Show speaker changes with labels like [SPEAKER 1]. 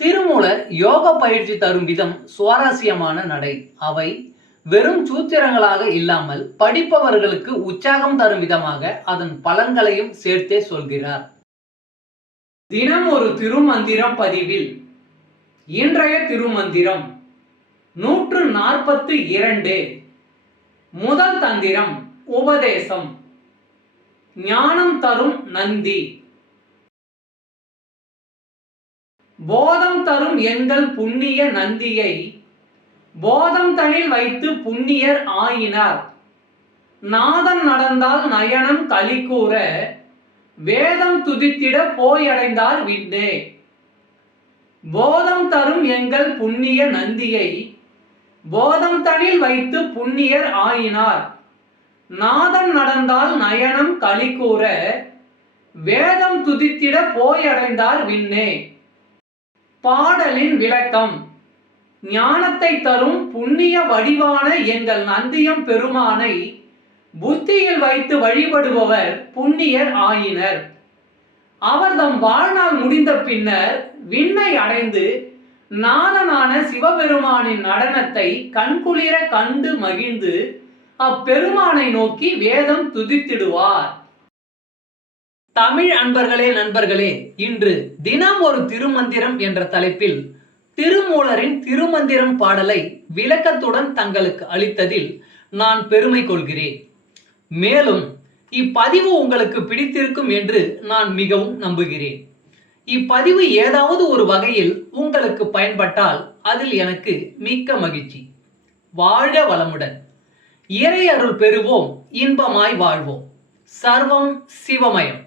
[SPEAKER 1] திருமூலர் யோக பயிற்சி தரும் விதம் சுவாரஸ்யமான நடை. அவை வெறும் சூத்திரங்களாக இல்லாமல் படிப்பவர்களுக்கு உற்சாகம் தரும் விதமாக அதன் பலன்களையும் சேர்த்தே சொல்கிறார். தினம் ஒரு திருமந்திரம் பதிவில். இன்றைய திருமந்திரம் நூற்று நாற்பத்து இரண்டு. முதல் தந்திரம் உபதேசம். ஞானம் தரும் நந்தி. போதம் தரும் எங்கள் புண்ணிய நந்தியை. போதம் தனில் வைத்து புண்ணியர் ஆயினார். நாதம் நடந்தால் நயனம் களி கூற வேதம் துதித்திட போயடைந்தார் விண்ணே. போதம் தரும் எங்கள் புண்ணிய நந்தியை. போதம் தனில் வைத்து புண்ணியர் ஆயினார். நாதம் நடந்தால் நயனம் களி கூற வேதம் துதித்திட போயடைந்தார் விண்ணே. பாடலின் விளக்கம். ஞானத்தை தரும் புண்ணிய வடிவான எங்கள் நந்தியம் பெருமானை புத்தியில் வைத்து வழிபடுபவர் புண்ணியர் ஆயினர். அவர் தம் வாழ்நாள் முடிந்த பின்னர் விண்ணை அடைந்து நாதனான சிவபெருமானின் நடனத்தை கண்குளிர கண்டு மகிழ்ந்து அப்பெருமானை நோக்கி வேதம் துதித்திடுவார். தமிழ் அன்பர்களே நண்பர்களே இன்று தினம் ஒரு திருமந்திரம் என்ற தலைப்பில் திருமூலரின் திருமந்திரம் பாடலை விளக்கத்துடன் தங்களுக்கு அளித்ததில் நான் பெருமை கொள்கிறேன். மேலும் இப்பதிவு உங்களுக்கு பிடித்திருக்கும் என்று நான் மிகவும் நம்புகிறேன். இப்பதிவு ஏதாவது ஒரு வகையில் உங்களுக்கு பயன்பட்டால் அதில் எனக்கு மிக்க மகிழ்ச்சி. வாழ்க வளமுடன். இறை அருள் பெறுவோம் இன்பமாய் வாழ்வோம். சர்வம் சிவமயம்.